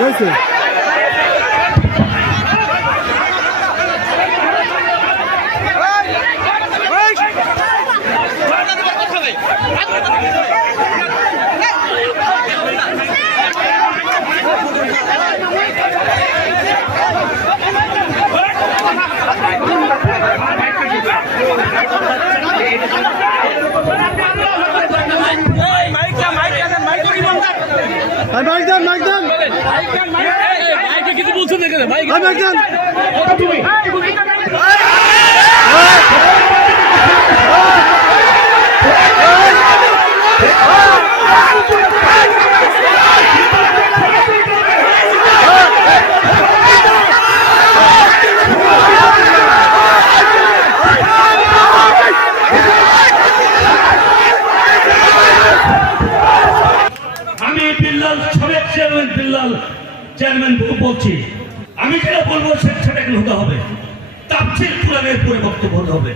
হয়েছে আর মাইক আমি বিল্লাল সাবেক চেয়ারম্যান বিল্লাল চেয়ারম্যান বলছি। আমি যেটা বলব সেটা কিন্তু হতে হবে। তাপসির কোরআনের পরে বক্তব্য হতে হবে।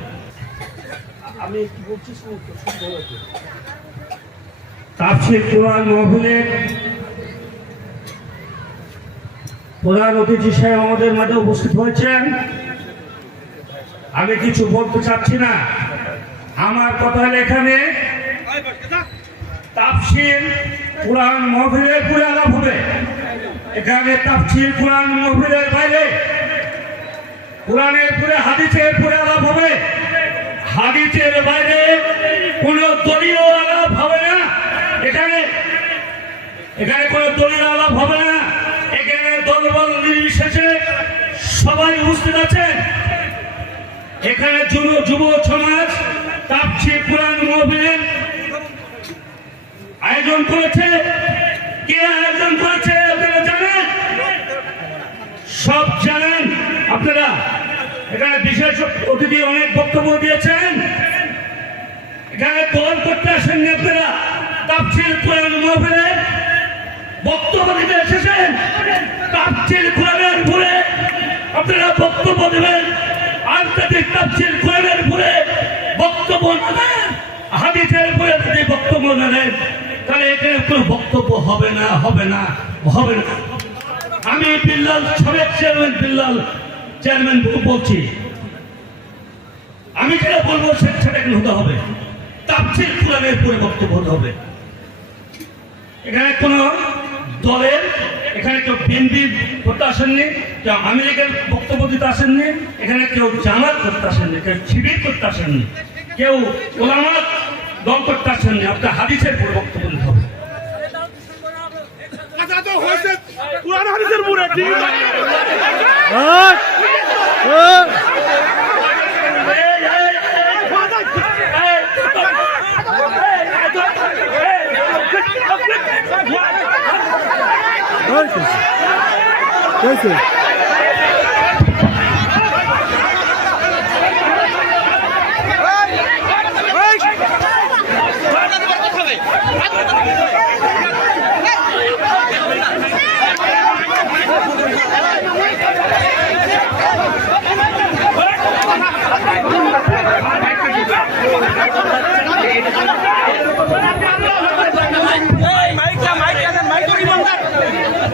তাপসির কোরআন মহফিলে প্রধান অতিথি সাহেব আমাদের মাঝে উপস্থিত হয়েছেন। আমি কিছু বলতে চাচ্ছি না। আমার কথা হলো এখানে তাফসির কোরআন মহফিলের পুরে আলাপ হবে। এখানে তাফসির কোরআন মহফিলের বাইরে। কোরআনের পুরে হাদিসের পুরে আলাপ হবে। হাদিসের বাইরে কোন দলীয় আলাপ হবে না। এখানে এখানে কোনো দলীয় আলাপ হবে না। এখানে দলবল নির্বিশেষে সবাই উপস্থিত আছেন। এখানে যুব যুব সমাজ তাপসির কোরআন মহফিলের আয়োজন করেছে কে আয়োজন করেছে আপনারা জানেন সব জানেন আপনারা এখানে বিশেষ অতিথি অনেক বক্তব্য দিয়েছেন। এখানে দল করতে আসেননি আপনারা তাপসিল কোরআন মহফিলে। বক্তব্য দিতে এসেছেন? তাপসিল কোরআনের উপরে আপনারা বক্তব্য দেবেন। যদি তাপসিল কোরআনের উপরে বক্তব্য না দেন, হাদিসের উপরে যদি বক্তব্য না দেন, তাহলে এখানে কোনো বক্তব্য হবে না হবে না হবে না। আমি বিল্লাল সাবেক চেয়ারম্যান বিল্লাল চেয়ারম্যান বলছি আমি যেটা বলব সেটা কিন্তু হতে হবে। তাপসির কোরআনের পরে বক্তব্য হতে হবে। এখানে কোন দলের এখানে কেউ বিএনপি করতে আসেননি কেউ আমেরিকার বক্তব্য দিতে আসেননি এখানে কেউ জামাত করতে আসেননি কেউ শিবির করতে আসেননি কেউ ওলামাত দল করতে আসেননি। আপনার হাদিসের পরে বক্তব্য দিতে হবে। পুরান হাদিসের মুরে ঠিক আর হয়েছে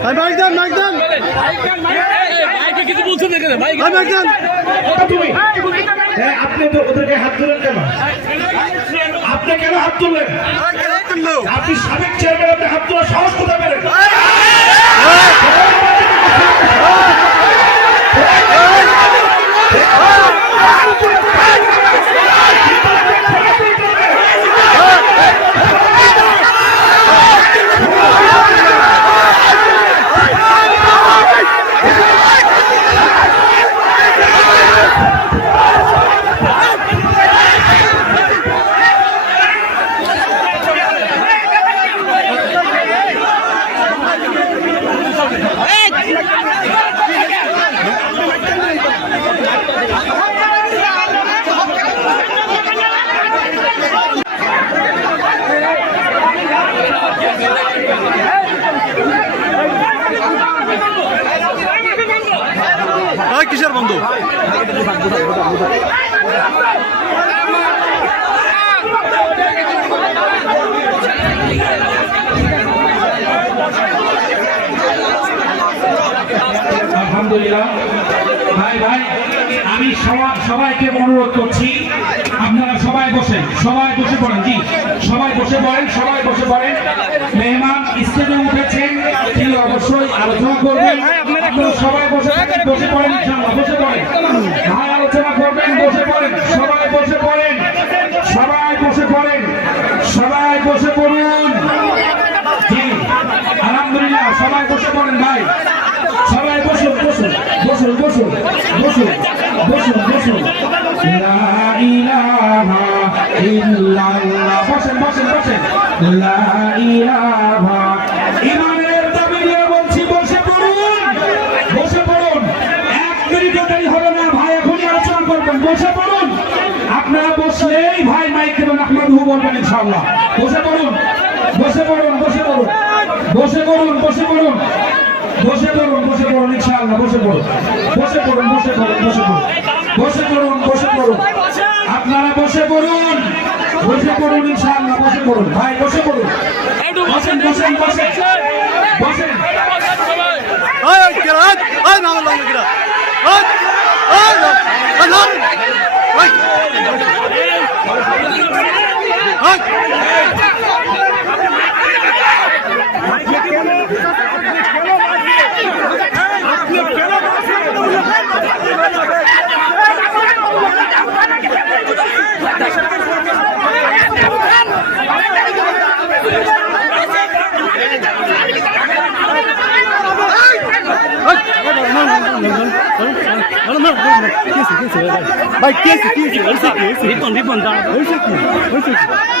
আর মাইক দেন মাইক দেন কিছু বলছেন এখানে ভাই আমি একজন তুমি। হ্যাঁ আপনি তো ওদেরকে হাত ধরেন কেন? আপনি কেন হাত তুললেন? আপনি সাবেক চেয়ারম্যান আপনি হাত তোলার সাহস কোথায় পেলেন? আলহামদুলিল্লাহ। ভাই ভাই, আমি সবাইকে অনুরোধ করছি, আপনারা সবাই বসেন, সবাই বসে পড়েন, জি, সবাই বসে পড়েন, সবাই বসে পড়েন। মেহমান স্টেজে উঠেছেন, তিনি অবশ্যই আলোচনা করবেন। আপনারা সবাই বসে বসে পড়েন বসে পড়েন। ভাই আলোচনা করবেন বসে পড়েন। সবাই বসে পড়েন। সবাই বসে পড়েন। সবাই বসে পড়ুন। আলহামদুলিল্লাহ সবাই বসে পড়েন ভাই। সবাই বসুন বসুন বসুন বসুন বসুন বসুন বসুন। বসেন বসেন বসেন। লা ইলাহা ইমানের দাবি নিয়ে বলছি বসে পড়ুন বসে পড়ুন এক মিনিটও দেরি হবে না ভাই এখনই আলোচনা করবেন বসে পড়ুন বসলেই ভাই মাইক দেবেন আহমদ হু বলবেন ইনশাআল্লাহ বসে পড়ুন বসে পড়ুন বসে পড়ুন বসে পড়ুন বসে পড়ুন বসে পড়ুন বসে পড়ুন ইনশাআল্লাহ বসে পড়ুন বসে পড়ুন বসে পড়ুন বসে পড়ুন বসে পড়ুন বসে পড়ুন আপনারা বসে পড়ুন বসে পড়ুন ইনশাআল্লাহ বসে পড়ুন ভাই বসে পড়ুন বসেন বসেন বসেন বসেন Ay, kira, ay, ay, naman lang kira. Ay, ay, ay, ভাই কি আছে কি আছে হইছে কি হইছে রিপন রিপন দাঁড়া হইছে কি হইছে কি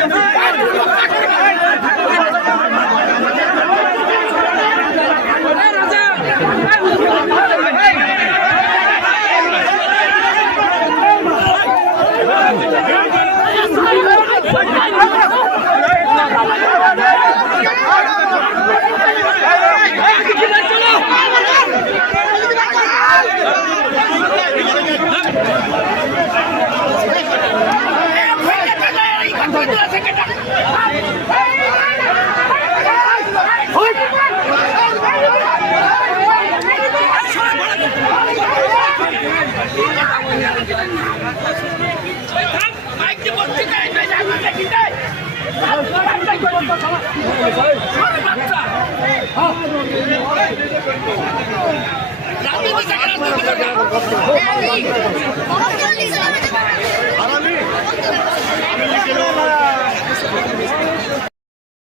আরামি আমি লিখে না